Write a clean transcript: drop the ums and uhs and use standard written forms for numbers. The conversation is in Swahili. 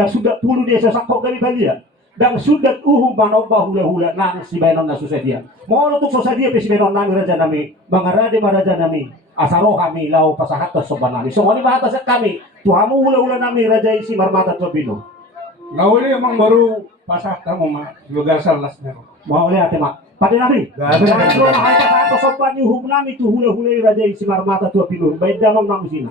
dan sudah puluh dia sesakok kami balia dan sudah manobah hula-hula nang si benon na susedia mau untuk susedia pe si benon nami raja nami mangarade maraja nami asaro kami lau pasahat soban nami so wali bahata sa kami tuhamu hula-hula nami raja isi marmata tuabino Nauli emang baru pasah kamu mah lugar salas nero. mau lihat mak pada nami kalau mahal pasahat soban yuhum nami tu hula-hula raja isi marmata tuabino baik dalam namu sina